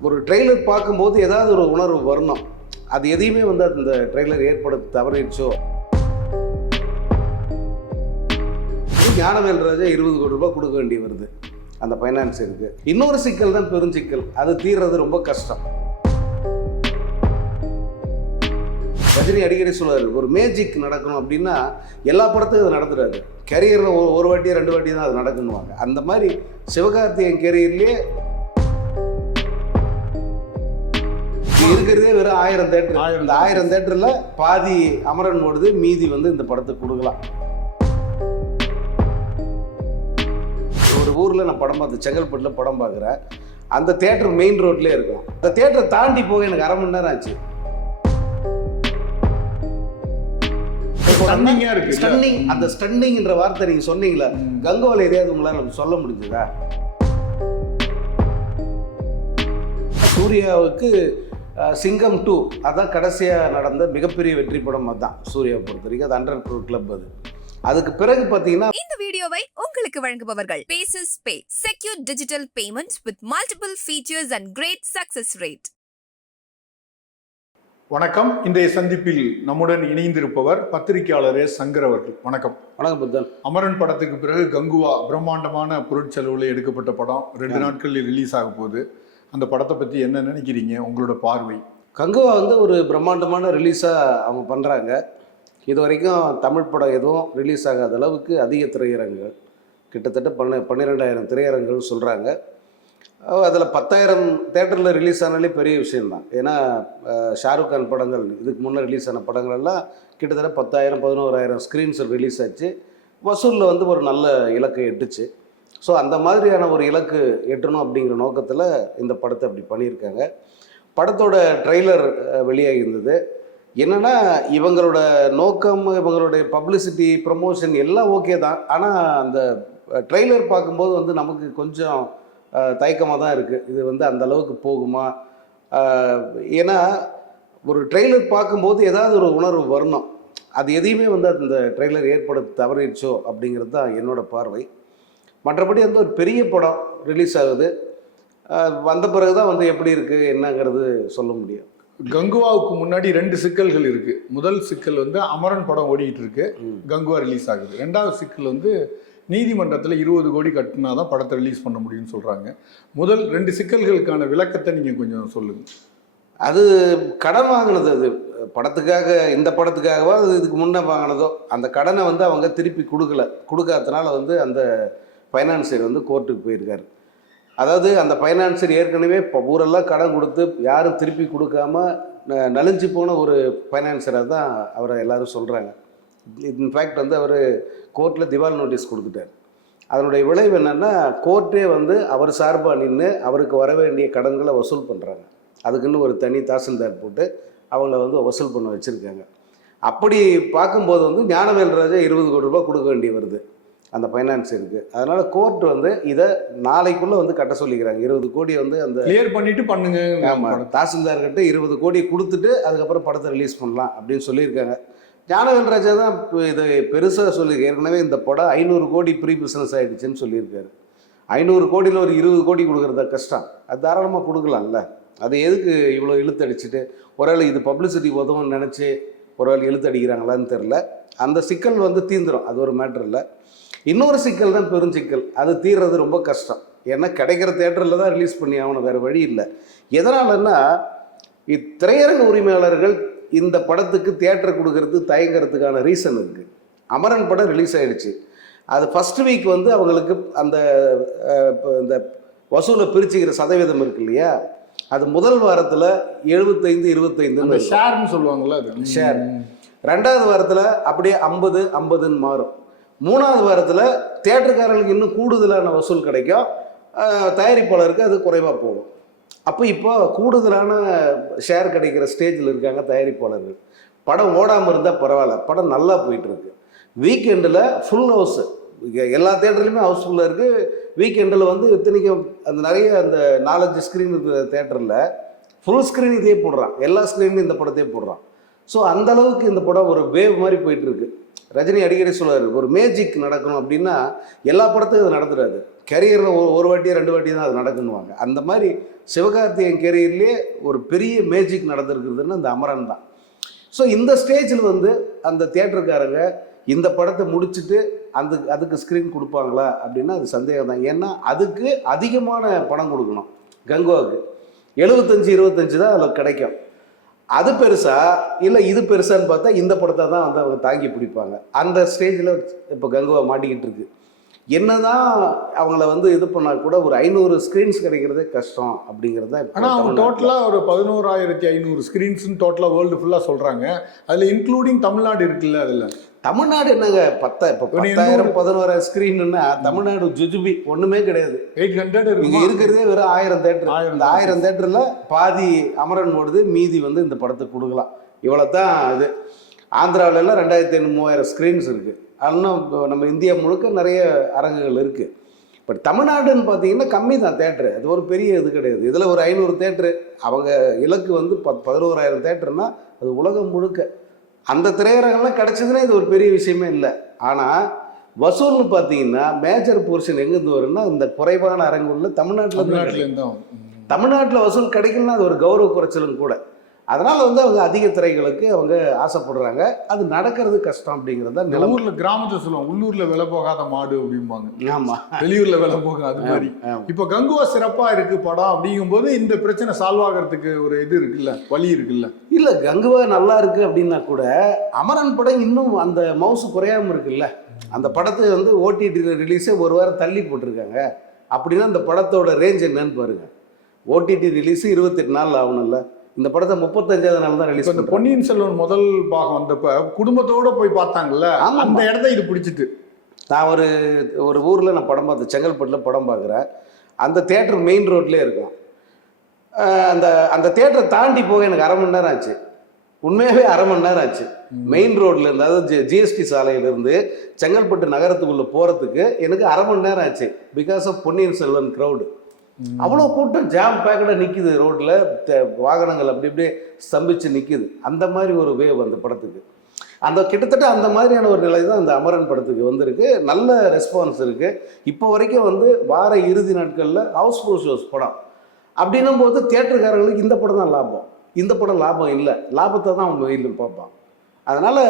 ஒரு ட்ரெய்லர் பார்க்கும்போது ஏதாவது ஒரு உணர்வு வரணும். அது எதையுமே வந்து அந்த ட்ரெய்லர் ஏற்படுத்த தவறிடுச்சோ? ஞானவேல்ராஜா இருபது கோடி ரூபாய் கொடுக்க வேண்டி வருது. அந்த ஃபைனான்சியருக்கு இன்னொரு சிக்கல் தான் பெருஞ்சிக்கல் அது தீர்றது ரொம்ப கஷ்டம். ரஜினி அடிக்கடி சொல்லுவார் ஒரு மேஜிக் நடக்கணும் அப்படின்னா எல்லா படத்துக்கும் அது நடந்துடாது. கரியரில் ஒரு ஒரு வாட்டி ரெண்டு வாட்டி தான் அது நடக்கணுவாங்க அந்த மாதிரி சிவகார்த்திகேயன் கெரியர்லேயே இருக்கிறதே வெறும் ஆயிரம் தேட்டர் ஆயிரம் இந்த ஆயிரம் தேட்டரில் பாதி அமரன் ஓடுது மீதி வந்து இந்த படத்துக்கு கொடுக்கலாம். ஒரு ஊரில் நான் படம் பார்த்து செங்கல்பட்டில் படம் பார்க்குறேன். அந்த தேட்டர் மெயின் ரோட்லேயே இருக்கும். அந்த தேட்டரை தாண்டி போக எனக்கு அரை மணி நேரம் ஆச்சு. ஸ்டன்னிங் அந்த ஸ்டன்னிங்ன்ற வார்த்தை நீங்க சொன்னீங்களா கங்கோவில் எதையாவது உங்களால சொல்ல முடிஞ்சதா? சூர்யாவுக்கு சிங்கம் டூ அதான் கடைசியாக நடந்த மிகப்பெரிய வெற்றி படம் அதுதான் சூர்யாவை பொறுத்த வரைக்கும். அது ஹண்ட்ரட் க்ரோர் கிளப் அது. அதுக்கு பிறகு பார்த்தீங்கன்னா இந்த வீடியோவை உங்களுக்கு வழங்குபவர்கள் bases pay secure digital payment with multiple features and great success rate வணக்கம். இன்றைய சந்திப்பில் நம்முடன் இணைந்திருப்பவர் பத்திரிகையாளர். சங்கர் அவர்கள். வணக்கம். வணக்கம் புத்தன். அமரன் படத்துக்கு பிறகு கங்குவா பிரம்மாண்டமான பொருட்செலவில் எடுக்கப்பட்ட படம் ரெண்டு நாட்களில் ரிலீஸ் ஆக போகுது. அந்த படத்தை பற்றி என்ன நினைக்கிறீங்க? உங்களோட பார்வை. கங்குவா வந்து ஒரு பிரம்மாண்டமான ரிலீஸாக அவங்க பண்ணுறாங்க இது வரைக்கும் தமிழ் படம் எதுவும் ரிலீஸ் ஆகாத அளவுக்கு அதிக திரையரங்குகள் கிட்டத்தட்ட பன்ன பன்னிரெண்டாயிரம் திரையரங்குகள் சொல்கிறாங்க அதில் பத்தாயிரம் தேட்டரில் ரிலீஸ் ஆனாலே பெரிய விஷயம்தான். ஏன்னா ஷாருக் கான் படங்கள் இதுக்கு முன்னே ரிலீஸ் ஆன படங்கள் எல்லாம் கிட்டத்தட்ட பத்தாயிரம் பதினோராயிரம் ஸ்க்ரீன்ஸ் ரிலீஸ் ஆச்சு. வசூலில் வந்து ஒரு நல்ல இலக்கை எட்டுச்சு. ஸோ அந்த மாதிரியான ஒரு இலக்கு எட்டணும் அப்படிங்கிற நோக்கத்தில் இந்த படத்தை அப்படி பண்ணியிருக்காங்க. படத்தோட ட்ரெய்லர் வெளியாகி இருந்தது என்னென்னா இவங்களோட நோக்கம் இவங்களுடைய பப்ளிசிட்டி ப்ரமோஷன் எல்லாம் ஓகே தான். ஆனால் அந்த ட்ரெய்லர் பார்க்கும்போது வந்து நமக்கு கொஞ்சம் தயக்கமாக தான் இருக்குது இது வந்து அந்த அளவுக்கு போகுமா? ஏன்னா ஒரு ட்ரெய்லர் பார்க்கும்போது ஏதாவது ஒரு உணர்வு வரணும். அது எதையுமே வந்து அந்த ட்ரெய்லர் ஏற்படுத்த தவறிடுச்சோ அப்படிங்கிறது தான் என்னோட பார்வை. மற்றபடி வந்து ஒரு பெரிய படம் ரிலீஸ் ஆகுது. வந்த பிறகு தான் வந்து எப்படி இருக்குது என்னங்கிறது சொல்ல முடியும். கங்குவாவுக்கு முன்னாடி ரெண்டு சிக்கல்கள் இருக்கு. முதல் சிக்கல் வந்து அமரன் படம் ஓடிட்டு இருக்கு. கங்குவா ரிலீஸ் ஆகுது. ரெண்டாவது சிக்கல் வந்து நீதிமன்றத்தில் இருபது கோடி கட்டினா தான் படத்தை ரிலீஸ் பண்ண முடியும்னு சொல்றாங்க. முதல் ரெண்டு சிக்கல்களுக்கான விளக்கத்தை நீங்க கொஞ்சம் சொல்லுங்க. அது கடன் வாங்கினது அது. படத்துக்காக இந்த படத்துக்காகவா அது இதுக்கு முன்னே வாங்கினதோ அந்த கடனை வந்து அவங்க திருப்பி கொடுக்கல. கொடுக்காதனால வந்து அந்த ஃபைனான்சியர் வந்து கோர்ட்டுக்கு போயிருக்கார். அதாவது அந்த ஃபைனான்சியர் ஏற்கனவே இப்போ ஊரெல்லாம் கடன் கொடுத்து யாரும் திருப்பி கொடுக்காம ந- நலிஞ்சு போன ஒரு ஃபைனான்சியராக தான் அவரை எல்லாரும் சொல்கிறாங்க இன்ஃபேக்ட் வந்து அவர் கோர்ட்டில் திவால் நோட்டீஸ் கொடுத்துட்டார். அதனுடைய விளைவு என்னென்னா கோர்ட்டே வந்து அவர் சார்பாக நின்று அவருக்கு வர வேண்டிய கடன்களை வசூல் பண்ணுறாங்க அதுக்குன்னு ஒரு தனி தாசில்தார் போட்டு அவங்கள வந்து வசூல் பண்ண வச்சுருக்காங்க. அப்படி பார்க்கும்போது வந்து ஞானவேல்ராஜா இருபது கோடி ரூபாய் கொடுக்க வேண்டி வருது. அந்த ஃபைனான்சியருக்கு அதனால் கோர்ட் வந்து இதை நாளைக்குள்ளே வந்து கட்ட சொல்லிக்கிறாங்க. இருபது கோடி வந்து அந்த கிளியர் பண்ணிட்டு பண்ணுங்க. ஆமாம் தாசில்தார்கிட்ட இருபது கோடி கொடுத்துட்டு அதுக்கப்புறம் படத்தை ரிலீஸ் பண்ணலாம் அப்படின்னு சொல்லியிருக்காங்க. ஞானவேல் ராஜா தான் இப்போ இதை பெருசாக சொல்லி ஏற்கனவே இந்த படம் ஐநூறு கோடி ப்ரீ பிஸ்னஸ் ஆகிடுச்சுன்னு சொல்லியிருக்காரு. ஐநூறு கோடியில் ஒரு இருபது கோடி கொடுக்குறத கஷ்டம். அது தாராளமாக கொடுக்கலாம்ல. அது எதுக்கு இவ்வளோ இழுத்து அடிச்சுட்டு ஒருவேளை இது பப்ளிசிட்டி உதவும்னு நினச்சி ஒருவேளை இழுத்து அடிக்கிறாங்களான்னு தெரில அந்த சிக்கல் வந்து தீந்துரும். அது ஒரு மேட்ரு இல்லை. இன்னொரு சிக்கல் தான் பெருஞ்சிக்கல் அது தீர்றது ரொம்ப கஷ்டம். ஏன்னா கிடைக்கிற தேட்டரில் தான் ரிலீஸ் பண்ணி ஆகணும் வேறு வழி இல்லை. எதனாலன்னா இத்திரையரங்க உரிமையாளர்கள் இந்த படத்துக்கு தியேட்டர் கொடுக்கறது தயங்குறதுக்கான ரீசன் இருக்குது அமரன் படம் ரிலீஸ் ஆயிடுச்சு. அது ஃபர்ஸ்ட் வீக் வந்து அவங்களுக்கு அந்த இந்த வசூலை பிரிச்சுக்கிற சதவீதம் இருக்கு இல்லையா? அது முதல் வாரத்தில் எழுபத்தைந்து அந்த இருபத்தைந்து ஷேர்னு சொல்லுவாங்கல்ல அது. ஷேர். ரெண்டாவது வாரத்தில் அப்படியே ஐம்பது ஐம்பதுன்னு மாறும். மூணாவது வாரத்தில் தேட்டருக்காரர்களுக்கு இன்னும் கூடுதலான வசூல் கிடைக்கும். தயாரிப்பாளருக்கு அது குறைவாக போகும். அப்போ இப்போ கூடுதலான ஷேர் கிடைக்கிற ஸ்டேஜில் இருக்காங்க தயாரிப்பாளர்கள். படம் ஓடாமல் இருந்தால் பரவாயில்ல. படம் நல்லா போயிட்டுருக்கு. வீக்கெண்டில் ஃபுல் ஹவுஸு எல்லா தேட்டர்லையுமே ஹவுஸ்ஃபுல்லாக இருக்குது வீக்கெண்டில் வந்து இத்தனைக்கும் அந்த நிறைய அந்த நாலஞ்சு ஸ்க்ரீன் இருக்கிற தேட்டரில் ஃபுல் ஸ்க்ரீன் இதே போடுறான். எல்லா ஸ்க்ரீன்லையும் இந்த படத்தையே போடுறான். ஸோ அந்த அளவுக்கு இந்த படம் ஒரு வேவ் மாதிரி போயிட்டுருக்கு. ரஜினி அடிக்கடி சொல்லுவார் ஒரு மேஜிக் நடக்கணும் அப்படின்னா எல்லா படத்துக்கும் அது நடந்துடாது. கெரியரில் ஒரு ஒரு வாட்டியோ ரெண்டு வாட்டி தான் அது நடக்குன்னுவாங்க. அந்த மாதிரி சிவகார்த்திகேயன் கெரியர்லேயே ஒரு பெரிய மேஜிக் நடந்திருக்குதுன்னு அந்த அமரன் தான். ஸோ இந்த ஸ்டேஜில் வந்து அந்த தியேட்டருக்காரங்க இந்த படத்தை முடிச்சுட்டு அந்த அதுக்கு ஸ்க்ரீன் கொடுப்பாங்களா அப்படின்னா அது சந்தேகம் தான். ஏன்னா அதுக்கு அதிகமான பணம் கொடுக்கணும் கங்குவாவுக்கு. எழுபத்தஞ்சு இருபத்தஞ்சு தான் அதில் கிடைக்கும். அது பெருசா இல்லை இது பெருசான்னு பார்த்தா இந்த படத்தை தான் வந்து அவங்க தாங்கி பிடிப்பாங்க. அந்த ஸ்டேஜில் இப்போ கங்குவா மாட்டிக்கிட்டு இருக்கு. என்னதான் அவங்கள வந்து இது பண்ணால் கூட ஒரு ஐநூறு ஸ்க்ரீன்ஸ் கிடைக்கிறதே கஷ்டம் அப்படிங்கிறது தான் இப்போ ஆனால் அவங்க. டோட்டலாக ஒரு பதினோராயிரத்தி ஐநூறு ஸ்க்ரீன்ஸ்னு டோட்டலாக வேர்ல்டு ஃபுல்லாக சொல்கிறாங்க அதில் இன்க்ளூடிங் தமிழ்நாடு இருக்குல்ல அதில்? தமிழ்நாடு என்னங்க பத்தா இப்போ பத்தாயிரம் பதினோராயிரம் ஸ்க்ரீன்னா தமிழ்நாடு ஜுஜுபி ஒன்றுமே கிடையாது. எயிட் ஹண்ட்ரட் இங்க இருக்கு இருக்கிறதே வெறும் ஆயிரம் தேட்டர் இந்த ஆயிரம் தேட்டரில் பாதி அமரன் ஓடுது மீதி வந்து இந்த படத்துக்கு கொடுக்கலாம். இவ்வளோ தான் இது. ஆந்திராவுல எல்லாம் ரெண்டாயிரத்தி ஐநூறு மூவாயிரம் ஸ்க்ரீன்ஸ் இருக்குது இன்னும் இப்போ நம்ம இந்தியா முழுக்க நிறைய அரங்குகள் இருக்குது பட் தமிழ்நாடுன்னு பார்த்தீங்கன்னா கம்மி தான் தேட்டரு. அது ஒரு பெரிய இது கிடையாது. இதில் ஒரு ஐநூறு தேட்டரு. அவங்க இலக்கு வந்து பத் பதினோராயிரம் தேட்டருனா அது உலகம் முழுக்க. அந்த திரையரங்கெல்லாம் கிடச்சதுன்னா இது ஒரு பெரிய விஷயமே இல்லை. ஆனால் வசூல்னு பார்த்தீங்கன்னா மேஜர் போர்ஷன் எங்கேருந்து வரும்னா இந்த குறைவான அரங்குள்ள தமிழ்நாட்டில் தான் தமிழ்நாட்டில் வசூல் கிடைக்கலன்னா அது ஒரு கௌரவ குறைச்சலும் கூட. அதனால் வந்து அவங்க அதிக திரைகளுக்கு அவங்க ஆசைப்படுறாங்க. அது நடக்கிறது கஷ்டம் அப்படிங்கிறது தான் ஊர்ல கிராமத்தை சொல்லுவோம் உள்ளூர்ல விலை போகாத மாடு அப்படிம்பாங்க. ஆமாம் வெளியூர்ல விலை போகும் அது மாதிரி. இப்போ கங்குவா சிறப்பா இருக்கு படம் அப்படிங்கும்போது இந்த பிரச்சனை சால்வ் ஆகிறதுக்கு ஒரு இது இருக்குல்ல வழி இருக்குல்ல? இல்லை கங்குவா நல்லா இருக்கு அப்படின்னா கூட அமரன் படம் இன்னும் அந்த மவுசு குறையாம இருக்குல்ல. அந்த படத்தை வந்து ஓடிடியில் ரிலீஸே ஒரு வாரம் தள்ளி போட்டிருக்காங்க. அப்படின்னா அந்த படத்தோட ரேஞ்ச் என்னன்னு பாருங்க. ஓடிடி ரிலீஸ் இருபத்தெட்டு நாள் ஆகணும்ல. இந்த படத்தை முப்பத்தஞ்சாவது நாள் தான் ரிலீஸ் இந்த பொன்னியின் செல்வன் முதல் பாகம் வந்தப்ப குடும்பத்தோட போய் பார்த்தாங்கல்ல. அந்த இடத்த இது பிடிச்சிட்டு. நான் ஒரு ஒரு ஊரில் நான் படம் பார்த்தேன் செங்கல்பட்டில் படம் பார்க்குறேன். அந்த தேட்டர் மெயின் ரோட்லேயே இருக்கும். அந்த அந்த தேட்டரை தாண்டி போக எனக்கு அரை மணி நேரம் ஆச்சு. உண்மையாகவே அரை மணி நேரம் ஆச்சு. மெயின் ரோட்ல இருந்து அதாவது ஜிஎஸ்டி சாலையிலேருந்து செங்கல்பட்டு நகரத்துக்குள்ளே போகிறதுக்கு எனக்கு அரை மணி நேரம் ஆச்சு. Because of Ponniyin Selvan crowd அவ்வளோ கூட்டம் ஜாம் பேக்கடாக நிற்கிது ரோட்டில் வாகனங்கள் அப்படி அப்படியே ஸ்தம்பிச்சு நிற்கிது அந்த மாதிரி ஒரு வேவ் அந்த படத்துக்கு. அந்த கிட்டத்தட்ட அந்த மாதிரியான ஒரு நிலை தான் அந்த அமரன் படத்துக்கு வந்திருக்கு. நல்ல ரெஸ்பான்ஸ் இருக்குது இப்போ வரைக்கும் வந்து வார இறுதி நாட்களில் ஹவுஸ்ஃபுல் ஷோஸ் படம். அப்படின்னும் போது தேட்டருக்காரங்களுக்கு இந்த படம் தான் லாபம். இந்த படம் லாபம் இல்லை. லாபத்தை தான் அவங்க வெயிலும் பார்ப்பான் அதனால்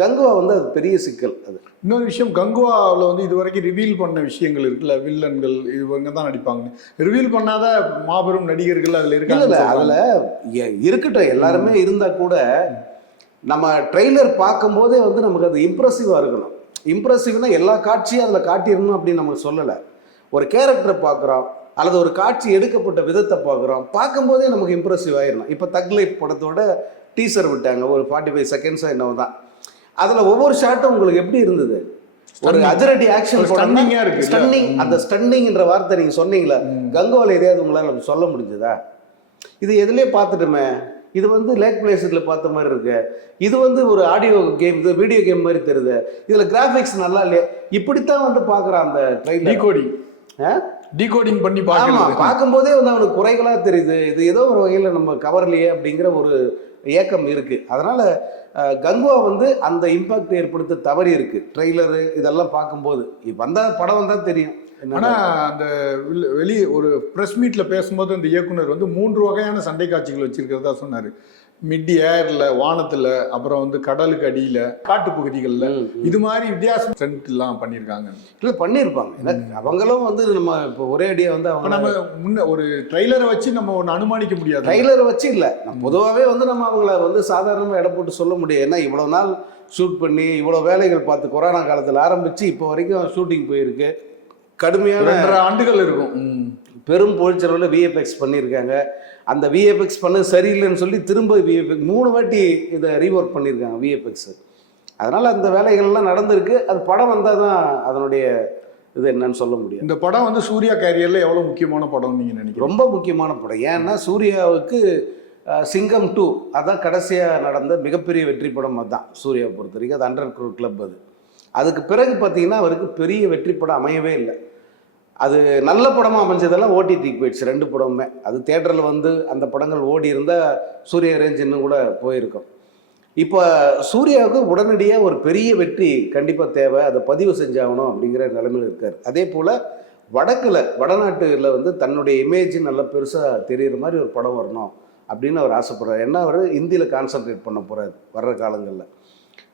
கங்குவா வந்து அது பெரிய சிக்கல் அது. இன்னொரு விஷயம் கங்குவாவில் வந்து இது வரைக்கும் ரிவீல் பண்ண விஷயங்கள் இருக்குல்ல வில்லன்கள் இவங்க தான் நடிப்பாங்க ரிவீல் பண்ணாத மாபெரும் நடிகர்கள் அதில் இருக்காங்க இல்லை அதில் இருக்கட்டும் எல்லாருமே இருந்தால் கூட நம்ம ட்ரெய்லர் பார்க்கும்போதே வந்து நமக்கு அது இம்ப்ரெசிவாக இருக்கணும். இம்ப்ரெசிவ்னா எல்லா காட்சியும் அதில் காட்டிடணும் அப்படின்னு நம்ம சொல்லலை. ஒரு கேரக்டரை பார்க்குறோம் அல்லது ஒரு காட்சி எடுக்கப்பட்ட விதத்தை பார்க்குறோம் பார்க்கும்போதே நமக்கு இம்ப்ரெசிவ் ஆயிடணும். இப்போ தக் லைஃப் படத்தோட டீசர் விட்டாங்க. ஒரு ஃபார்ட்டி ஃபைவ் செகண்ட்ஸாக என்னவோ தான். அதில் ஒவ்வொரு ஷாட்டும் உங்களுக்கு எப்படி இருந்தது? ஒரு. அஜரடி ஆக்ஷன் ஆ இருக்குல்ல? ஸ்டன்னிங். அந்த ஸ்டன்னிங்ன்ற வார்த்தை நீங்கள் சொன்னீங்களே. கங்கோவில் எதையாவது உங்களால் சொல்ல முடிஞ்சதா? இது எதுலேயே பார்த்துட்டுமே. இது வந்து லேக் பிளேஸில் பார்த்த மாதிரி இருக்கு. இது வந்து ஒரு ஆடியோ கேம் இது வீடியோ கேம் மாதிரி தெரியுது. இதில் கிராஃபிக்ஸ் நல்லா இல்லையா? இப்படித்தான் வந்து பார்க்குறான் அந்த ட்ரெயிலர் டீகோடிங் ஆ? டீகோடிங் பண்ணி ஆமா பார்க்கறது. பார்க்கும்போதே வந்து அவனுக்கு குறைகளா தெரியுது. இது ஏதோ ஒரு வகையில் நம்ம கவர்லையே அப்படிங்கிற ஒரு ஏக்கம் இருக்கு. அதனால கங்குவா வந்து அந்த இம்பாக்ட் ஏற்படுத்த தவறி இருக்கு. ட்ரெய்லரு இதெல்லாம் பார்க்கும்போது. இப்ப வந்தா படம் வந்தா தெரியும். என்ன ஆனா அந்த வெளி- வெளி ஒரு பிரஸ் மீட்ல பேசும்போது அந்த இயக்குனர் வந்து மூன்று வகையான சண்டை காட்சிகள் வச்சிருக்கிறதா சொன்னாரு. மிட் ஏர்ல வானத்துல அப்புறம் வந்து கடலுக்கு அடியில காட்டு பகுதிகளில் ம், ம். இது மாதிரி வித்தியாசம் எல்லாம் பண்ணியிருக்காங்க இல்ல பண்ணியிருப்பாங்க அவங்களும் வந்து நம்ம இப்போ ஒரே அடியா வந்து அவங்க நம்ம முன்ன ஒரு ட்ரைலரை வச்சு நம்ம ஒன்று அனுமானிக்க முடியாது. ட்ரைலரை வச்சு இல்லை. பொதுவாகவே வந்து நம்ம அவங்கள வந்து சாதாரணமாக இடம் போட்டு சொல்ல முடியும் ஏன்னா இவ்வளோ நாள் ஷூட் பண்ணி இவ்வளோ வேலைகள் பார்த்து கொரோனா காலத்தில் ஆரம்பித்து இப்போ வரைக்கும் ஷூட்டிங் போயிருக்கு. கடுமையான ரெண்டரை ஆண்டுகள் இருக்கும். பெரும் பொழிச்சளவில் விஎஃப்எக்ஸ் பண்ணியிருக்காங்க அந்த விஎஃப்எக்ஸ் பண்ண சரியில்லைன்னு சொல்லி திரும்ப விஎஃப்எக்ஸ் மூணு வாட்டி இதை ரீஒர்க் பண்ணியிருக்காங்க விஎஃப்எக்ஸ் அதனால் அந்த வேலைகள்லாம் நடந்திருக்கு. அது படம் வந்தால் தான் அதனுடைய இது என்னன்னு சொல்ல முடியும் இந்த படம் வந்து சூர்யா கேரியர்ல எவ்வளவு முக்கியமான படம் நீங்க நினைக்கிறீங்க? ரொம்ப முக்கியமான படம். ஏன்னா சூர்யாவுக்கு சிங்கம் டூ அதான் கடைசியாக நடந்த மிகப்பெரிய வெற்றி படம் அதுதான். சூர்யாவை பொறுத்த வரைக்கும் அது அண்டர் க்ரூ கிளப் அது. அதுக்கு பிறகு பார்த்தீங்கன்னா அவருக்கு பெரிய வெற்றி படம் அமையவே இல்லை. அது நல்ல படமாக அமைஞ்சதெல்லாம் ஓடிடிக்கு போயிடுச்சு ரெண்டு படமுமே. அது தேட்டரில் வந்து அந்த படங்கள் ஓடி இருந்தால் சூர்யா ரேஞ்சுன்னு கூட போயிருக்கும். இப்போ சூர்யாவுக்கு உடனடியாக ஒரு பெரிய வெற்றி கண்டிப்பாக தேவை. அதை பதிவு செஞ்சாகணும் அப்படிங்கிற நிலைமையில் இருக்கார். அதே போல் வடக்கில் வடநாட்டுல வந்து தன்னுடைய இமேஜ் நல்லா பெருசாக தெரிகிற மாதிரி ஒரு படம் வரணும் அப்படின்னு அவர் ஆசைப்படுறாரு. என்ன அவர் இந்தியில் கான்சென்ட்ரேட் பண்ண போகிறார் வர்ற காலங்களில்.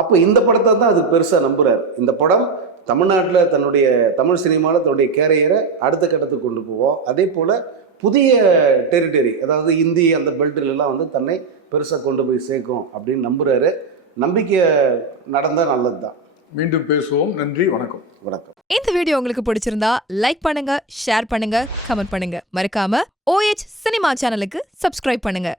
அப்போ இந்த படத்தை தான் அது பெருசாக நம்புகிறார் இந்த படம் தமிழ்நாட்டில் தன்னுடைய தமிழ் சினிமாவில் தன்னுடைய கேரியரை அடுத்த கட்டத்துக்கு கொண்டு போவோம். அதே போல் புதிய டெரிட்டரி அதாவது இந்தி அந்த பெல்ட்டிலெல்லாம் வந்து தன்னை பெருசாக கொண்டு போய் சேர்க்கும் அப்படின்னு நம்புறாரு. நம்பிக்கை நடந்தால் நல்லது தான் மீண்டும் பேசுவோம். நன்றி வணக்கம். வணக்கம். இந்த வீடியோ உங்களுக்கு பிடிச்சிருந்தா லைக் பண்ணுங்க ஷேர் பண்ணுங்க கமெண்ட் பண்ணுங்க. மறக்காம ஓஎச் சினிமா சேனலுக்கு சப்ஸ்கிரைப் பண்ணுங்க.